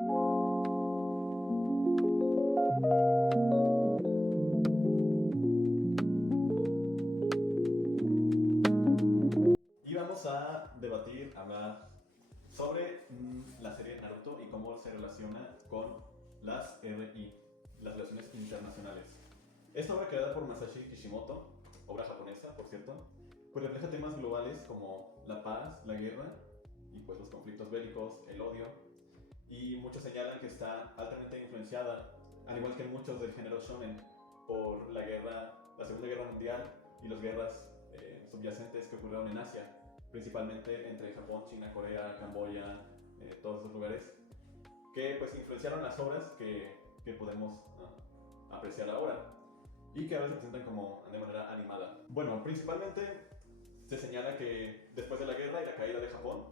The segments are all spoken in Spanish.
Y vamos a debatir, hablar sobre la serie Naruto y cómo se relaciona con las RI, las relaciones internacionales. Esta obra creada por Masashi Kishimoto, obra japonesa, por cierto, pues refleja temas globales como la paz, la guerra y pues los conflictos bélicos, el odio. Y muchos señalan que está altamente influenciada, al igual que muchos del género shonen, por la guerra, la Segunda Guerra Mundial y las guerras subyacentes que ocurrieron en Asia, principalmente entre Japón, China, Corea, Camboya, todos esos lugares, que pues influenciaron las obras que podemos apreciar ahora y que ahora se presentan como de manera animada. Bueno, principalmente se señala que después de la guerra y la caída de Japón,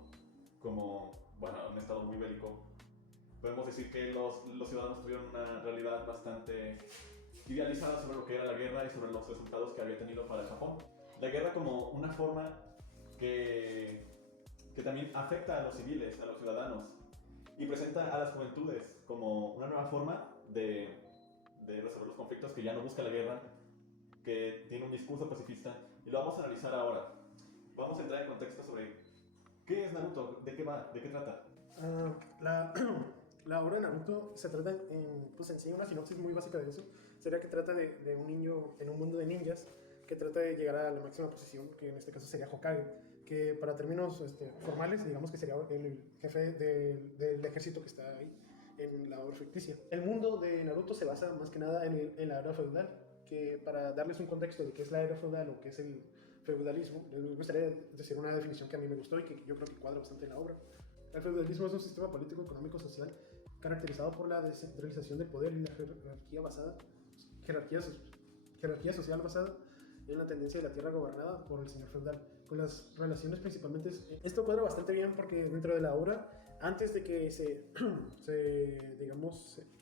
como bueno, un estado muy bélico, podemos decir que los ciudadanos tuvieron una realidad bastante idealizada sobre lo que era la guerra y sobre los resultados que había tenido para Japón. La guerra como una forma que también afecta a los civiles, a los ciudadanos, y presenta a las juventudes como una nueva forma de resolver los conflictos, que ya no busca la guerra, que tiene un discurso pacifista, y lo vamos a analizar ahora. Vamos a entrar en contexto sobre qué es Naruto, de qué va, de qué trata. La, la obra de Naruto se trata pues en sí, una sinopsis muy básica de eso. Sería que trata de un niño en un mundo de ninjas que trata de llegar a la máxima posición, que en este caso sería Hokage, que para términos formales, digamos que sería el jefe del ejército que está ahí en la obra ficticia. El mundo de Naruto se basa más que nada en la era feudal, que para darles un contexto de qué es la era feudal o qué es el feudalismo, les gustaría decir una definición que a mí me gustó y que yo creo que cuadra bastante en la obra. El feudalismo es un sistema político, económico, social caracterizado por la descentralización del poder y la jerarquía social basada en la tendencia de la tierra gobernada por el señor feudal, con las relaciones principalmente. Esto cuadra bastante bien porque dentro de la obra, antes de que se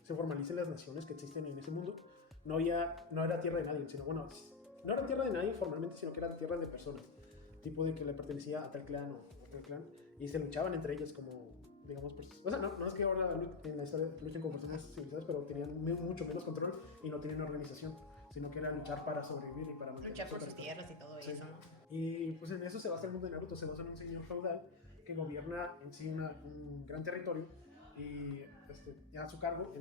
formalicen las naciones que existen en ese mundo, no era tierra de nadie, sino bueno, no era tierra de nadie formalmente, sino que era tierra de personas, tipo de que le pertenecía a tal clan o a tal clan, y se luchaban entre ellas como, digamos, o sea, no es que ahora en la historia luchen como personas civilizadas, pero tenían mucho menos control y no tenían organización, sino que era luchar para sobrevivir y para luchar por sus tierras y todo eso, ¿no? Y pues en eso se basa el mundo de Naruto, se basa en un señor feudal que gobierna en sí un gran territorio y a su cargo,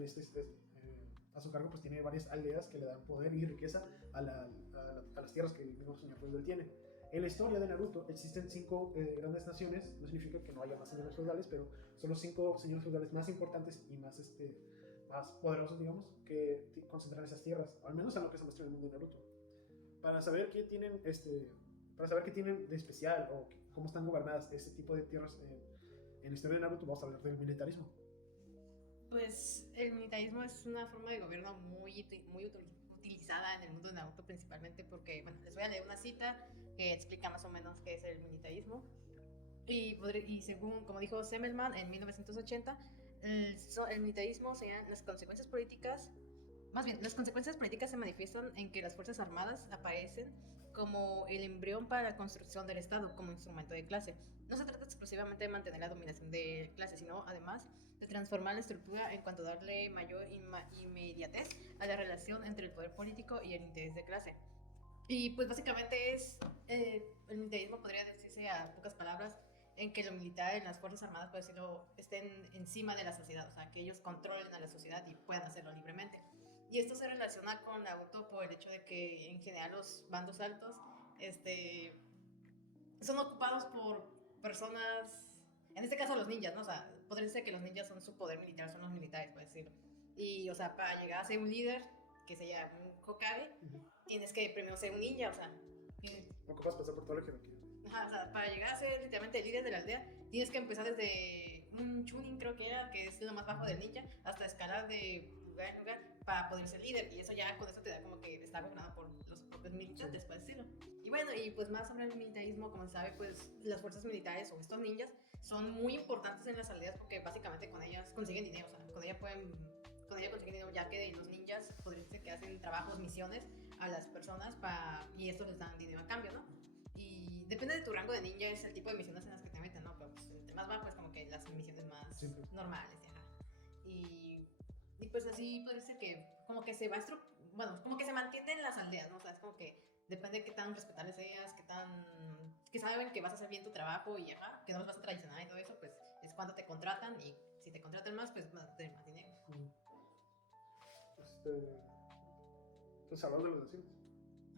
a su cargo pues tiene varias aldeas que le dan poder y riqueza a las tierras que el mismo señor feudal tiene. En la historia de Naruto existen 5 grandes naciones, no significa que no haya más señores feudales, pero son los 5 señores feudales más importantes y más poderosos, digamos, que concentran esas tierras, al menos en lo que se muestra en el mundo de Naruto. Para saber qué tienen, de especial o cómo están gobernadas este tipo de tierras en la historia de Naruto, vamos a hablar del militarismo. Pues el militarismo es una forma de gobierno muy utilizada en el mundo de Naruto, principalmente porque, bueno, les voy a leer una cita que explica más o menos qué es el militarismo. Y según, como dijo Semmelman en 1980, el militarismo serían las consecuencias políticas. Más bien, las consecuencias políticas se manifiestan en que las Fuerzas Armadas aparecen como el embrión para la construcción del Estado como instrumento de clase. No se trata exclusivamente de mantener la dominación de clase, sino además de transformar la estructura en cuanto a darle mayor inmediatez a la relación entre el poder político y el interés de clase. Y pues básicamente el militarismo podría decirse a pocas palabras en que lo militar en las Fuerzas Armadas, por decirlo, estén encima de la sociedad, o sea, que ellos controlen a la sociedad y puedan hacerlo libremente. Y esto se relaciona con Naruto por el hecho de que en general los bandos altos son ocupados por personas, en este caso los ninjas, ¿no? O sea, podría ser que los ninjas son su poder militar, son los militares, por decirlo. Y, o sea, para llegar a ser un líder, que se llama un Hokage, tienes que primero ser un ninja, o sea. Ocupas pasar por toda la jerarquía. Ajá, o sea, para llegar a ser literalmente el líder de la aldea, tienes que empezar desde un chunin, creo que era, que es lo más bajo del ninja, hasta escalar de lugar en lugar para poder ser líder. Y eso ya con eso te da como que está gobernado por los propios militantes, por decirlo. Y bueno, y pues más sobre el militarismo, como se sabe, pues las fuerzas militares o estos ninjas son muy importantes en las aldeas porque básicamente con ellas consiguen dinero, o sea, con ella consiguen dinero, ya que los ninjas podrían ser que hacen trabajos, misiones a las personas y esto les dan dinero a cambio, ¿no? Y depende de tu rango de ninja, es el tipo de misiones en las que te meten, ¿no? Pero pues entre más bajo es como que las misiones más normales, ¿ya? y pues así puede ser que como que se va bueno, como que se mantienen las aldeas, ¿no? O sea, es como que depende de qué tan respetables seas, que saben que vas a hacer bien tu trabajo y ajá, que no los vas a traicionar y todo eso, pues es cuando te contratan y si te contratan más, pues vas a tener más dinero. Pues hablando de las naciones.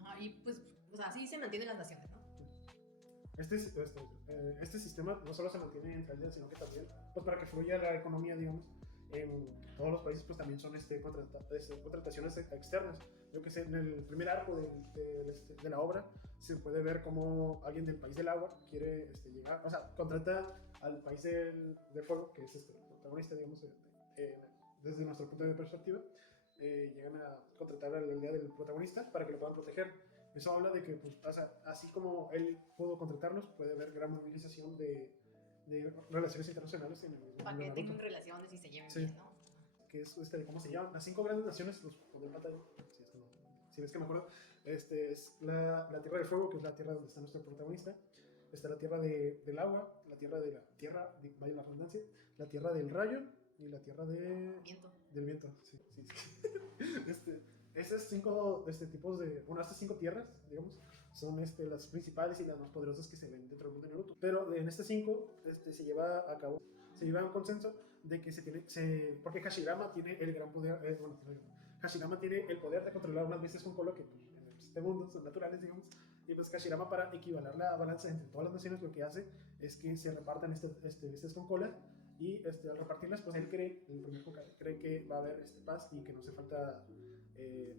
Ajá, y pues, o sea, así se mantienen las naciones, ¿no? Este sistema no solo se mantiene entre aldeas, sino que también, pues para que fluya la economía, digamos, en todos los países, pues también son contrataciones externas. Yo que sé, en el primer arco de la obra se puede ver cómo alguien del país del agua quiere llegar, o sea, contrata al país del fuego, que es el protagonista, digamos, desde nuestro punto de perspectiva, llegan a contratar a la aldea del protagonista para que lo puedan proteger. Eso habla de que, pues, así como él pudo contratarlos, puede haber gran movilización de relaciones internacionales en el mismo Para mundo que de tengan Naruto. relaciones y se lleven Sí. bien, ¿no? Que es, ¿cómo se llaman? Las 5 grandes naciones, los pondré en pantalla, si ves que me acuerdo. Es la Tierra del Fuego, que es la tierra donde está nuestro protagonista. Está la Tierra del Agua, vaya la redundancia, la Tierra del Rayo y la Tierra Viento. del Viento. Sí. Esas 5 tipos estas 5 tierras, digamos, son las principales y las más poderosas que se ven dentro del mundo de Naruto. Pero en estas 5 se lleva un consenso de que porque Hashirama tiene el gran poder, Hashirama tiene el poder de controlar unas bestias con cola que pues, en este mundo son naturales, digamos, y pues Hashirama, para equivaler la balanza entre todas las naciones, lo que hace es que se repartan bestias con cola, y al repartirlas, pues el primer Hokage cree que va a haber paz y que no hace falta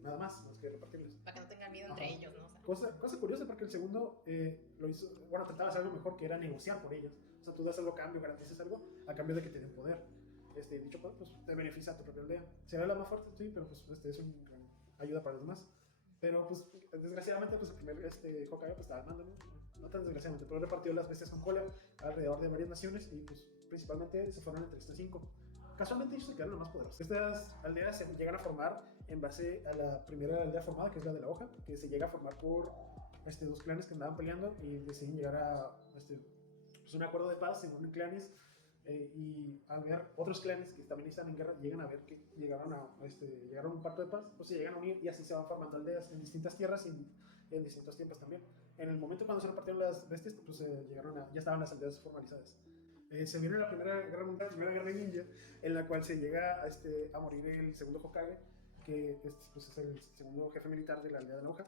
nada más que repartirlas. Para que no tengan miedo entre ellos, ¿no? O sea, Cosa curiosa, porque el segundo lo hizo, trataba de hacer algo mejor, que era negociar por ellas. O sea, tú das algo a cambio, garantizas algo a cambio de que te den poder. Dicho pues te beneficia a tu propia aldea. Será la más fuerte, sí, pero pues es una gran ayuda para los demás. Pero pues desgraciadamente pues el primer Hokage pues estaba al mando, no tan desgraciadamente, pero repartió las bestias con cola alrededor de varias naciones y pues principalmente se fueron entre estas 5. Casualmente ellos se quedaron los más poderosos. Estas aldeas se llegan a formar en base a la primera aldea formada, que es la de la hoja, que se llega a formar por 2 clanes que andaban peleando y deciden llegar a pues un acuerdo de paz en un clanes, y al ver otros clanes que también están en guerra, llegan a ver que llegaron a un pacto de paz, pues se llegan a unir y así se van formando aldeas en distintas tierras y en distintos tiempos también. En el momento cuando se repartieron las bestias, pues ya estaban las aldeas formalizadas. Se viene la Primera Guerra Mundial, la Primera Guerra Ninja, en la cual se llega a morir el segundo Hokage, que pues es el segundo jefe militar de la aldea de la hoja,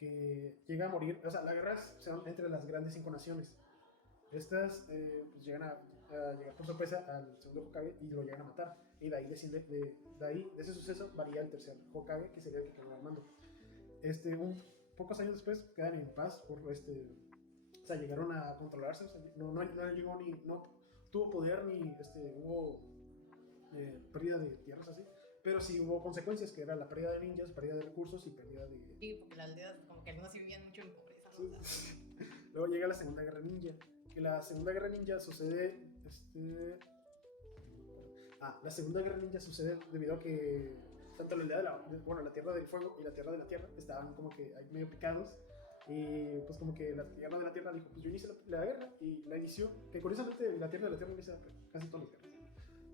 que llega a morir. O sea, la guerra es entre las grandes 5 naciones. Estas pues llegan a llegar por sorpresa al segundo Hokage y lo llegan a matar. Y de ahí de ese suceso varía el tercer Hokage, que sería el que quedó al mando. Pocos años después quedan en paz por o sea, llegaron a controlarse, o sea, no llegó no tuvo poder ni hubo pérdida de tierras así, pero sí hubo consecuencias, que era la pérdida de ninjas, pérdida de recursos y pérdida de... sí, porque las aldeas, como que algunos sí vivían mucho en pobreza, ¿no? O sea, Luego llega la Segunda Guerra Ninja, que la Segunda Guerra Ninja sucede la Segunda Guerra Ninja sucede debido a que tanto la aldea la Tierra del Fuego y la Tierra de la Tierra estaban como que ahí medio picados. Y pues como que la Tierra de la Tierra dijo, pues yo inicio la guerra, y la inició, que curiosamente la Tierra de la Tierra inicia casi todas las guerras,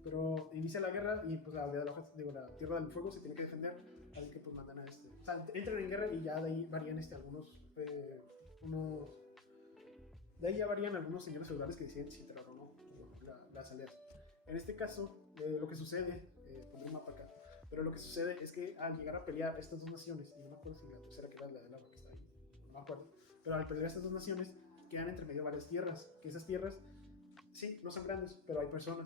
pero inicia la guerra y pues la Tierra del Fuego se tiene que defender, así que pues mandan o sea, entran en guerra y ya de ahí varían de ahí ya varían algunos señores feudales que deciden si entrar o no las aldeas. En este caso, lo que sucede, pondré un mapa acá, pero lo que sucede es que al llegar a pelear estas 2 naciones, y no me acuerdo si la tercera que era la del agua que está ahí, no me acuerdo, pero al pelear estas 2 naciones quedan entre medio varias tierras, que esas tierras sí, no son grandes, pero hay son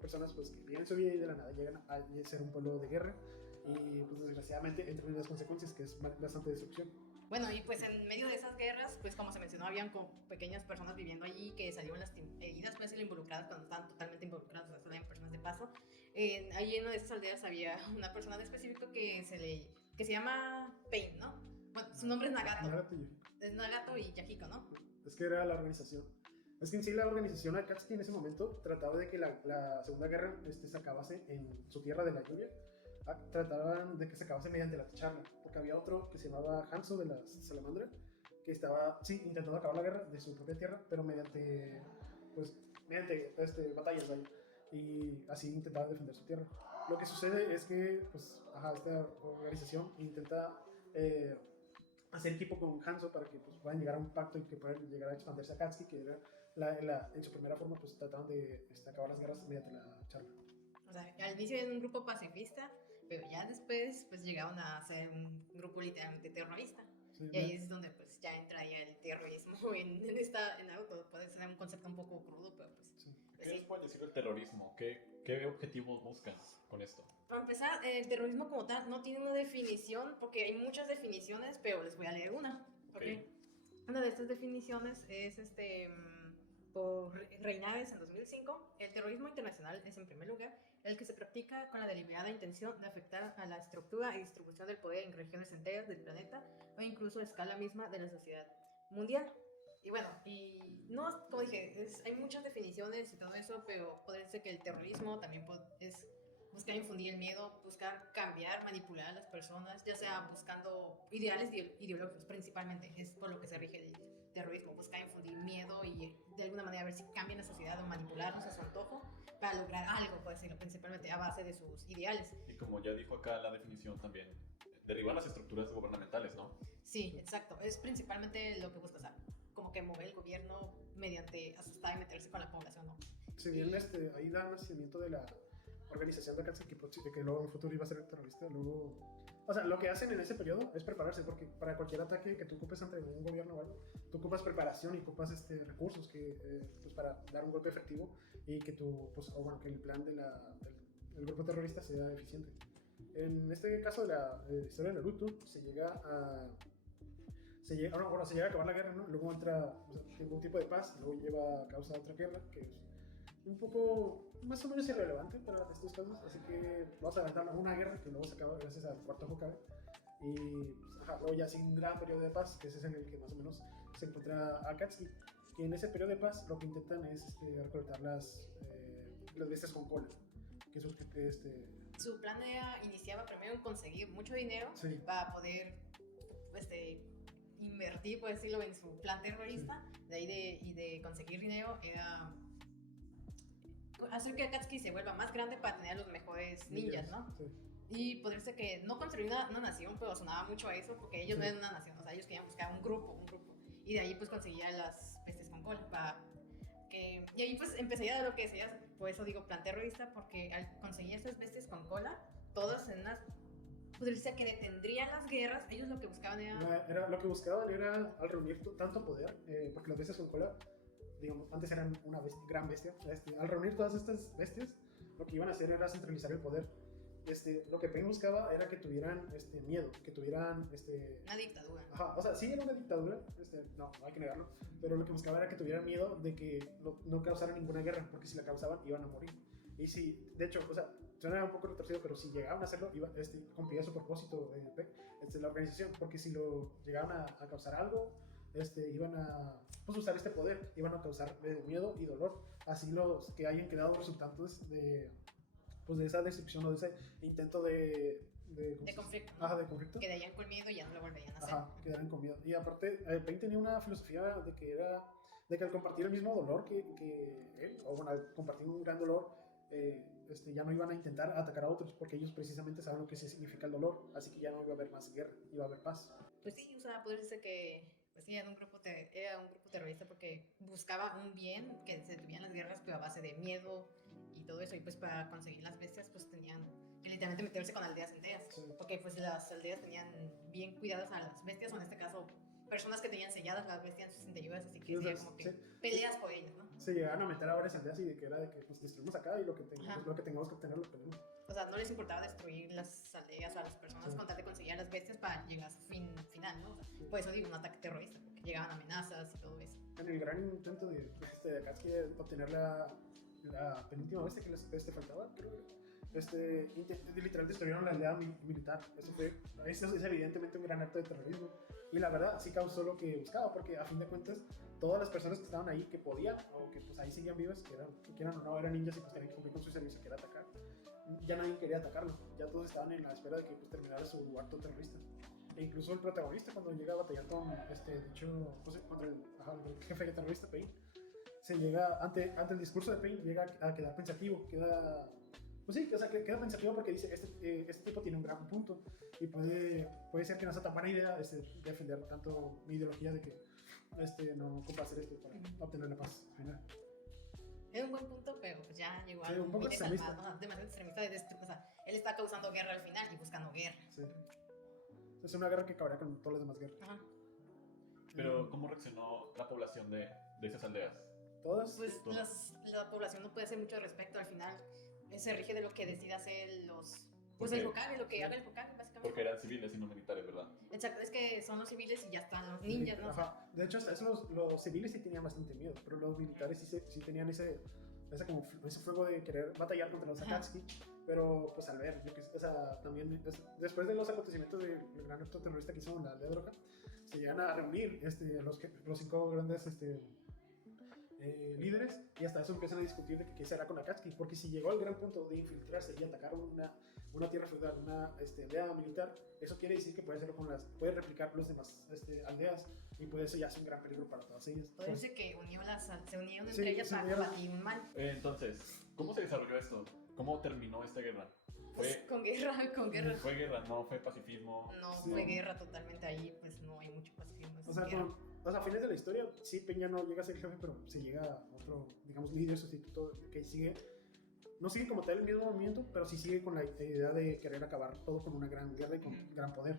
personas pues que viven su vida y de la nada llegan a ser un pueblo de guerra, y pues desgraciadamente entran en las consecuencias, que es bastante destrucción. bueno, y pues en medio de esas guerras, pues como se mencionó, habían como pequeñas personas viviendo allí que salieron heridas, pueden ser involucradas cuando estaban totalmente involucradas, o sea, solo eran personas de paso. Allí en una de esas aldeas había una persona en específico que se llama Pain, ¿no? Bueno, su nombre es Nagato. Es Nagato y Yahiko, ¿no? Es que era la organización. Es que en sí la organización Akatsuki en ese momento trataba de que la Segunda Guerra se acabase en su tierra de la lluvia. Trataban de que se acabase mediante la charla, porque había otro que se llamaba Hanzo de la Salamandra, que estaba, sí, intentando acabar la guerra de su propia tierra, pero mediante batallas ahí. y así intentaba defender su tierra. Lo que sucede es que pues, esta organización intenta hacer equipo con Hanzo para que pues, puedan llegar a un pacto y que puedan llegar a expandirse a Katsuki, que era en su primera forma pues trataban de acabar las guerras mediante la charla. O sea, al inicio eran un grupo pacifista, pero ya después pues llegaron a ser un grupo literalmente terrorista. Sí, Y ahí es donde pues ya entra ya el terrorismo en Naruto. Puede ser un concepto un poco crudo, pero pues... sí. ¿Qué sí. les pueden decir del terrorismo? ¿Qué objetivos buscas con esto? Para empezar, el terrorismo como tal no tiene una definición, porque hay muchas definiciones, pero les voy a leer una. ¿Okay? Una de estas definiciones es por Reinaves en 2005. El terrorismo internacional es, en primer lugar, el que se practica con la deliberada intención de afectar a la estructura y distribución del poder en regiones enteras del planeta o incluso a escala misma de la sociedad mundial. Y bueno, y no, como dije, hay muchas definiciones y todo eso, pero puede ser que el terrorismo también es buscar infundir el miedo, buscar cambiar, manipular a las personas, ya sea buscando ideales ideológicos principalmente, es por lo que se rige el terrorismo, buscar infundir miedo y de alguna manera ver si cambian la sociedad o manipularnos a su antojo para lograr algo, por decirlo, principalmente a base de sus ideales. Y como ya dijo acá la definición también, derribar las estructuras gubernamentales, ¿no? Sí, exacto, es principalmente lo que busca, o sea, como que mover el gobierno mediante asustar y meterse con la población, ¿no? Si bien ahí da nacimiento de la organización de Katsuki, que luego en el futuro iba a ser terrorista, luego... O sea, lo que hacen en ese periodo es prepararse, porque para cualquier ataque que tú ocupes ante un gobierno o algo, tú ocupas preparación y ocupas recursos pues para dar un golpe efectivo y que que el plan del grupo terrorista sea eficiente. En este caso de la historia de Naruto, se llega a acabar la guerra, ¿no? Luego entra un tipo de paz, luego lleva a causa otra guerra, que es un poco más o menos irrelevante para estos casos, así que vamos a adelantar una guerra que luego se acaba gracias al cuarto Hokage, y pues, luego ya sigue un gran periodo de paz, que ese es en el que más o menos se encuentra Akatsuki, que en ese periodo de paz lo que intentan es recolectar las bestias con cola, que es Su plan iniciaba primero en conseguir mucho dinero, sí, para poder invertir, por decirlo, en su plan terrorista. Sí. De ahí de conseguir dinero era hacer que Akatsuki se vuelva más grande para tener a los mejores ninjas, ¿no? Sí. Y poder ser que no construir una nación, pero sonaba mucho a eso, porque ellos Sí. no eran una nación, o sea, ellos querían buscar un grupo. Y de ahí pues conseguía las bestias con cola y ahí pues empezaría lo que decías, por eso digo plan terrorista, porque al conseguir estas bestias con cola, todas en unas, pues decía que detendrían las guerras. Ellos lo que buscaban Lo que buscaban era, al reunir tanto poder, porque las bestias con cola, digamos, antes eran una gran bestia, al reunir todas estas bestias, lo que iban a hacer era centralizar el poder. Lo que Pain buscaba era que tuvieran miedo, que tuvieran una dictadura. Ajá, o sea, sí era una dictadura, no hay que negarlo, pero lo que buscaba era que tuvieran miedo de que no causaran ninguna guerra, porque si la causaban iban a morir. Y si, de hecho, o sea, suena un poco retorcido, pero si llegaban a hacerlo, cumplía su propósito de la organización, porque si lo llegaban a causar algo, iban a usar este poder, iban a causar miedo y dolor, así los que hayan quedado resultantes de esa destrucción o de ese intento de conflicto, ¿no? Ajá, de conflicto. Quedarían con miedo y ya no lo volverían a hacer. Ajá, quedarían con miedo. Y aparte, Pain tenía una filosofía de que al compartir el mismo dolor que él, o bueno, al compartir un gran dolor, ya no iban a intentar atacar a otros, porque ellos precisamente saben lo que significa el dolor, así que ya no iba a haber más guerra, iba a haber paz. Pues sí, o sea, podría ser que pues sí, era un grupo terrorista porque buscaba un bien, que se detuvieran las guerras, pero a base de miedo y todo eso. Y pues para conseguir las bestias, pues tenían que literalmente meterse con aldeas enteras. Sí. Porque pues las aldeas tenían bien cuidadas a las bestias, o en este caso, personas que tenían selladas las bestias en sus interiores, así que sería como que peleas por ellas, ¿no? Se llegaban a meter a varias aldeas y de que era de que pues destruimos acá y lo que tengamos que obtener lo tenemos. O sea, no les importaba destruir las aldeas o a las personas con tal de conseguir las bestias para llegar a su fin final, ¿no? O sea, por eso digo un ataque terrorista, porque llegaban amenazas y todo eso. En el gran intento de Akatsuki de obtener la penúltima bestia que les faltaba, creo literal destruyeron la aldea militar. Eso es evidentemente un gran acto de terrorismo. Y la verdad, sí causó lo que buscaba, porque a fin de cuentas, todas las personas que estaban ahí, que podían, o que pues ahí seguían vivas, que quieran o no, eran ninjas y pues tenían que cumplir con su servicio, que era atacar. Ya nadie quería atacarlo, ya todos estaban en la espera de que pues, terminara su acto terrorista. E incluso el protagonista, cuando llega a batallar con contra el jefe terrorista, Pain, se llega, ante el discurso de Pain, llega a quedar pensativo, pues sí, o sea, queda pensativo porque dice, este tipo tiene un gran punto y puede ser que no sea tan buena idea defender tanto mi ideología de que no ocupa hacer esto para obtener la paz final. Es un buen punto, pero pues ya llegó Sí, a un poco extremista. demasiado extremista o sea, él está causando guerra al final y buscando guerra. Sí. Es una guerra que acabaría con todas las demás guerras. Ajá. Pero, ¿cómo reaccionó la población de esas aldeas? Todas. Pues Todas. la población no puede hacer mucho al respecto, al final se rige de lo que decida hacer pues Porque- el Hokage, lo que haga el Hokage básicamente. Porque eran civiles y no militares, ¿verdad? Exacto, es que son los civiles y ya están los ninjas, ¿no? O sea, Ajá. De hecho, hasta eso los civiles sí tenían bastante miedo, pero los militares sí tenían ese fuego de querer batallar contra los Ajá. Akatsuki. Pero, pues al ver, o sea, también después de los acontecimientos del gran acto terrorista que hizo en la aldea de Roca, se llegan a reunir los 5 grandes líderes y hasta eso empiezan a discutir de qué se hará con Akatsuki, porque si llegó al gran punto de infiltrarse y atacar una tierra feudal, una aldea militar, eso quiere decir que puede replicar los demás aldeas y por eso ya es un gran peligro para todas ellas. todo ese que se unieron Sí, entre ellas se para unieron. combatir un mal. Entonces, ¿cómo se desarrolló esto? ¿Cómo terminó esta guerra? Pues con guerra, Fue guerra, no fue pacifismo. no Sí. fue guerra totalmente ahí, pues no hay mucho pacifismo. es O sea, guerra. a fines de la historia, sí, Peña no llega a ser jefe, pero se llega a otro, digamos, líder sustituto que no sigue como tal el mismo movimiento, pero sí sigue con la idea de querer acabar todo con una gran guerra y con gran poder.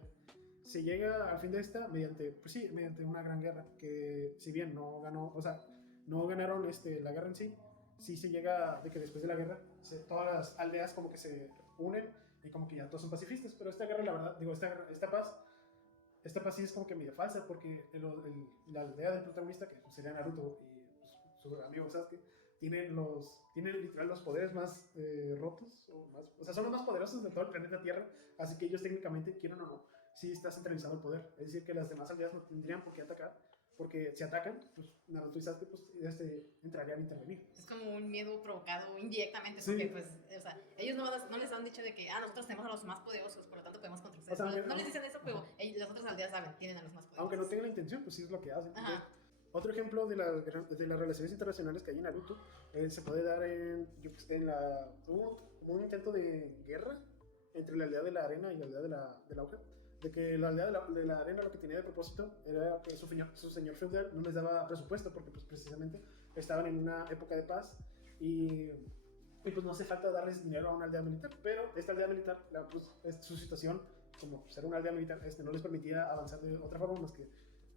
Se llega al fin de esta mediante una gran guerra, que si bien no ganó, o sea, no ganaron la guerra en sí, sí se llega de que después de la guerra todas las aldeas como que se unen y como que ya todos son pacifistas, pero esta guerra, la verdad, digo, esta paz sí es como que medio falsa, porque la aldea del protagonista, que sería Naruto y pues, su amigo Sasuke, tienen literal los poderes más rotos, o sea, son los más poderosos de todo el planeta Tierra, así que ellos técnicamente, quieran o no, sí está centralizado el poder, es decir, que las demás aldeas no tendrían por qué atacar, porque si atacan, pues Naruto y Sasuke pues, entrarían a intervenir. Es como un miedo provocado indirectamente, Sí. porque pues, o sea, ellos no les han dicho de que, nosotros tenemos a los más poderosos, por lo tanto podemos contra ustedes. O sea, No les dicen eso, pero las otras aldeas saben, tienen a los más poderosos. Aunque no tengan la intención, pues sí es lo que hacen. Ajá. Otro ejemplo de las relaciones internacionales que hay en Naruto se puede dar hubo como un intento de guerra entre la aldea de la arena y la aldea de la hoja, de que la aldea de la arena lo que tenía de propósito era que su señor feudal no les daba presupuesto porque pues precisamente estaban en una época de paz y pues no hace falta darles dinero a una aldea militar, pero esta aldea militar, su situación como ser una aldea militar no les permitía avanzar de otra forma más que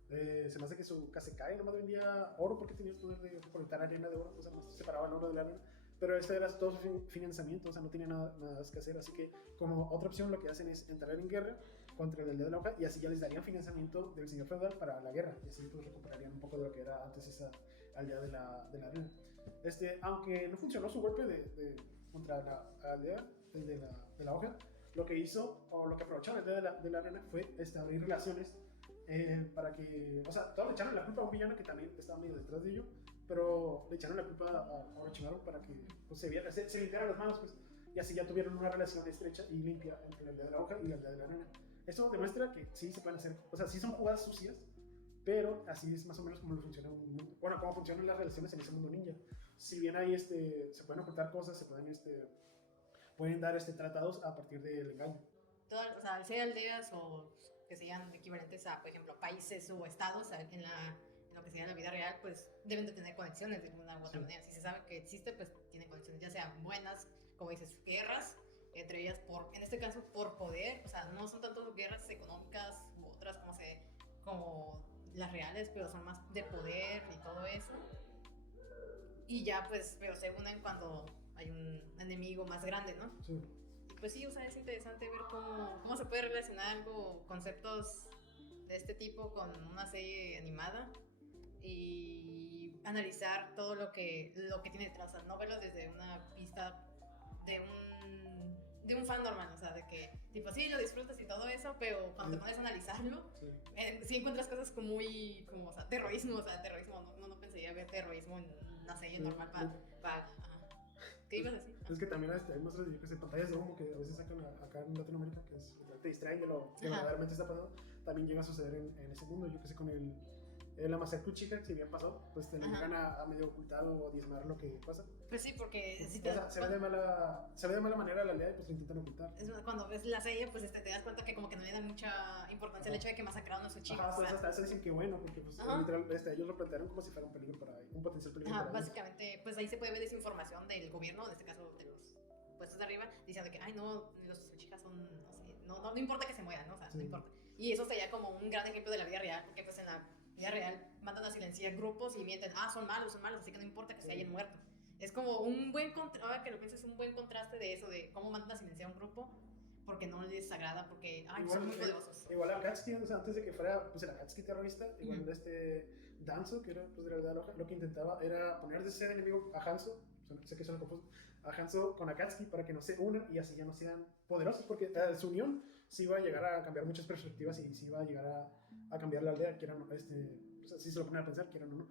se me hace que su Kasekai nomás vendía oro porque tenía el poder de recolectar arena de oro, o sea, no separaban oro de la arena, pero este era todo su financiamiento, o sea, no tenía nada más que hacer, así que como otra opción lo que hacen es entrar en guerra contra el aldea de la hoja y así ya les darían financiamiento del señor feudal para la guerra y así pues recuperarían un poco de lo que era antes esa aldea de la arena. Aunque no funcionó su golpe contra la aldea de la hoja, lo que hizo o lo que aprovechó la aldea de la arena fue abrir relaciones para que, o sea, todos le echaron la culpa a un villano que también estaba medio detrás de ello, pero le echaron la culpa a Orochimaru para que pues, se limpiaran las manos, pues, y así ya tuvieron una relación estrecha y limpia entre la aldea de la hoja y la aldea de la arena. Esto demuestra que sí se pueden hacer, o sea, sí son jugadas sucias, pero así es más o menos como funciona cómo funcionan las relaciones en ese mundo ninja. Si bien ahí se pueden ocultar cosas, pueden dar tratados a partir del engaño. O sea, al ser aldeas o que sean equivalentes a, por ejemplo, países o estados en lo que sería la vida real, pues deben de tener conexiones de alguna u otra manera. Si se sabe que existe, pues tienen conexiones, ya sean buenas, como dices, guerras, entre ellas, en este caso, por poder. O sea, no son tanto guerras económicas u otras como las reales, pero son más de poder y todo eso. Y ya, pues, pero se unen cuando hay un enemigo más grande, ¿no? Sí. Pues sí, o sea, es interesante ver cómo se puede relacionar conceptos de este tipo con una serie animada y analizar todo lo que tiene detrás, o sea, no verlo desde una vista de un fan normal, o sea, de que, tipo, sí, lo disfrutas y todo eso, pero cuando te pones a analizarlo, sí encuentras cosas como o sea, terrorismo, no pensaría ver terrorismo en una serie normal para ¿qué ibas a decir? Es que también hay muestras de pantallas de humo que a veces sacan acá en Latinoamérica, te distraen de lo que verdaderamente está pasando. También llega a suceder en ese mundo. Yo que sé, con la masacre Uchiha, si bien pasó, pues te llegan a medio ocultar o diezmar lo que pasa. Pues sí, porque si O te sea, se ve de mala manera la aldea y pues lo intentan ocultar. cuando ves la serie, pues te das cuenta que como que no le dan mucha importancia al hecho de que masacraron a sus chicas. Ajá, pues hasta eso dicen que bueno, porque pues literal, ellos lo plantearon como si fuera un peligro para un potencial peligro para ellos. Básicamente, pues ahí se puede ver desinformación del gobierno, en este caso de los puestos de arriba, diciendo que, ay, no, los chicas son, no importa que se mueran, ¿no? O sea, no importa. Y eso sería como un gran ejemplo de la vida real, porque pues en la vida real mandan a silenciar grupos y mienten, son malos, así que no importa que se hayan muerto. Es como un buen ahora que lo pienso, es un buen contraste de eso, de cómo mandan a silenciar a un grupo porque no les agrada, porque son muy poderosos. Igual Akatsuki, o sea, antes de que fuera pues el Akatsuki terrorista, igual Danzo, que era pues de la aldea loca, lo que intentaba era poner de ser enemigo a Hanzo, sé que suena confuso, a Hanzo con Akatsuki para que no se unan y así ya no sean poderosos, porque su unión sí iba a llegar a cambiar muchas perspectivas y sí iba a llegar a cambiar la aldea, quieran, pues, si se lo ponen a pensar, quieran o no,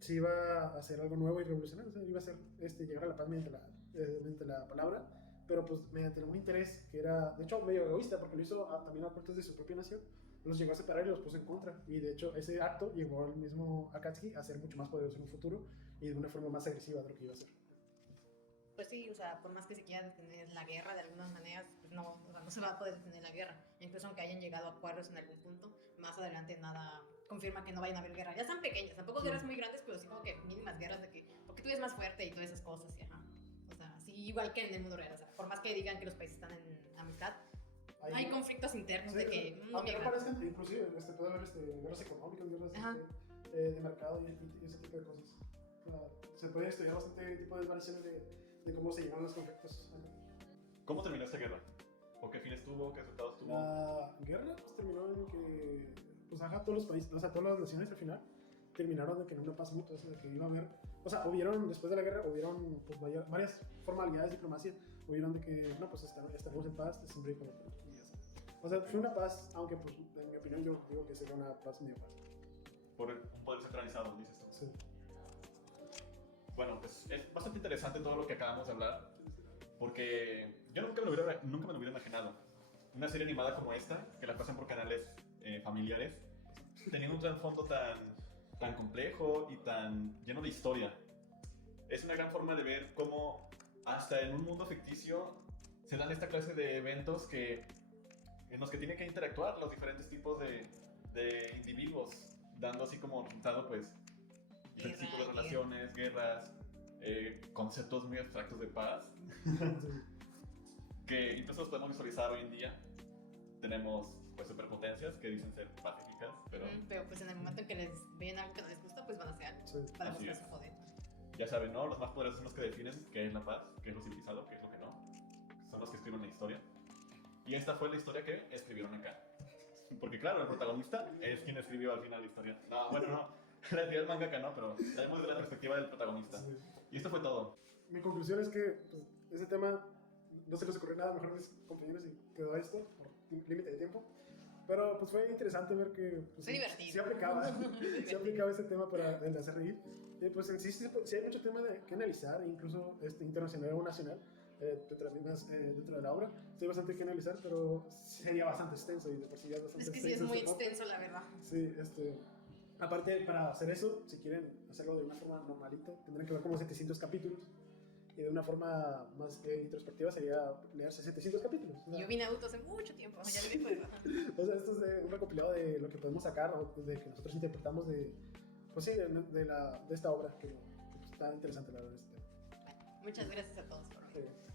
sí iba a hacer algo nuevo y revolucionario, o sea, iba a ser llegar a la paz mediante la palabra, pero pues mediante un interés que era, de hecho, medio egoísta, porque lo hizo también a puertas de su propia nación, los llegó a separar y los puso en contra, y de hecho ese acto llevó al mismo Akatsuki a ser mucho más poderoso en un futuro y de una forma más agresiva de lo que iba a ser. Pues sí, o sea, por más que se quiera detener la guerra de algunas maneras, pues no se va a poder detener la guerra. Incluso aunque hayan llegado a acuerdos en algún punto, más adelante nada confirma que no vayan a haber guerra. Ya están pequeñas, tampoco guerras muy grandes, pero sí como que mínimas guerras de que, porque tú eres más fuerte y todas esas cosas, y ajá. O sea, sí, igual que en el mundo real, o sea, por más que digan que los países están en amistad, hay conflictos internos de que aunque no parezcan, inclusive puede haber guerras económicas, guerras de mercado y ese tipo de cosas. Se puede estudiar bastante tipo de variaciones de cómo se llevan los conflictos. ¿Cómo terminó esta guerra? ¿O qué fines tuvo? ¿Qué resultados tuvo? La guerra pues, terminó en que pues, todos los países, o sea, todas las naciones al final terminaron de que en una paz mutua, o sea, de que iba a haber, o sea, después de la guerra hubieron pues, varias formalidades de diplomacia, hubieron de que, no, pues estaremos en paz, siempre y cuando, o sea, fue una paz, aunque pues en mi opinión yo digo que sería una paz medio fácil. Por un poder centralizado, dices tú. Sí. Bueno, pues es bastante interesante todo lo que acabamos de hablar, porque yo nunca me lo hubiera imaginado. Una serie animada como esta, que la pasan por canales familiares, teniendo un trasfondo tan complejo y tan lleno de historia. Es una gran forma de ver cómo hasta en un mundo ficticio se dan esta clase de eventos en los que tienen que interactuar los diferentes tipos de individuos, dando así como resultado pues diferentes tipos de relaciones, guerras, conceptos muy abstractos de paz, que incluso los podemos visualizar hoy en día. Tenemos pues superpotencias que dicen ser pacíficas, pero pues en el momento en que les ven algo que no les gusta, pues van a hacer algo para buscar su poder. Ya saben, ¿no? Los más poderosos son los que definen qué es la paz, qué es lo civilizado, qué es lo que no. Son los que escriben la historia. Y esta fue la historia que escribieron acá. Porque claro, el protagonista es quien escribió al final la historia. No, bueno, no. En realidad el mangaka no, pero tenemos de la perspectiva del protagonista. Sí. Y esto fue todo. Mi conclusión es que pues, ese tema no se les ocurrió nada mejor a mis compañeros y quedó esto por límite de tiempo. Pero pues fue interesante ver que pues, se aplicaba ese tema para el hacer reír. Pues en sí hay mucho tema que analizar, incluso internacional o nacional, dentro de la obra. Sí hay bastante que analizar, pero sería bastante extenso y de por sí ya es bastante extenso. Es que sí es muy extenso, la verdad. Sí, aparte, para hacer eso, si quieren hacerlo de una forma normalita, tendrán que ver como 700 capítulos. Y de una forma más introspectiva sería leerse 700 capítulos. O sea, yo vi Naruto hace mucho tiempo, ya lo vi. O sea, esto es un recopilado de lo que podemos sacar, o de que nosotros interpretamos pues sí, de esta obra, que está interesante la verdad. Muchas gracias a todos por venir. Sí.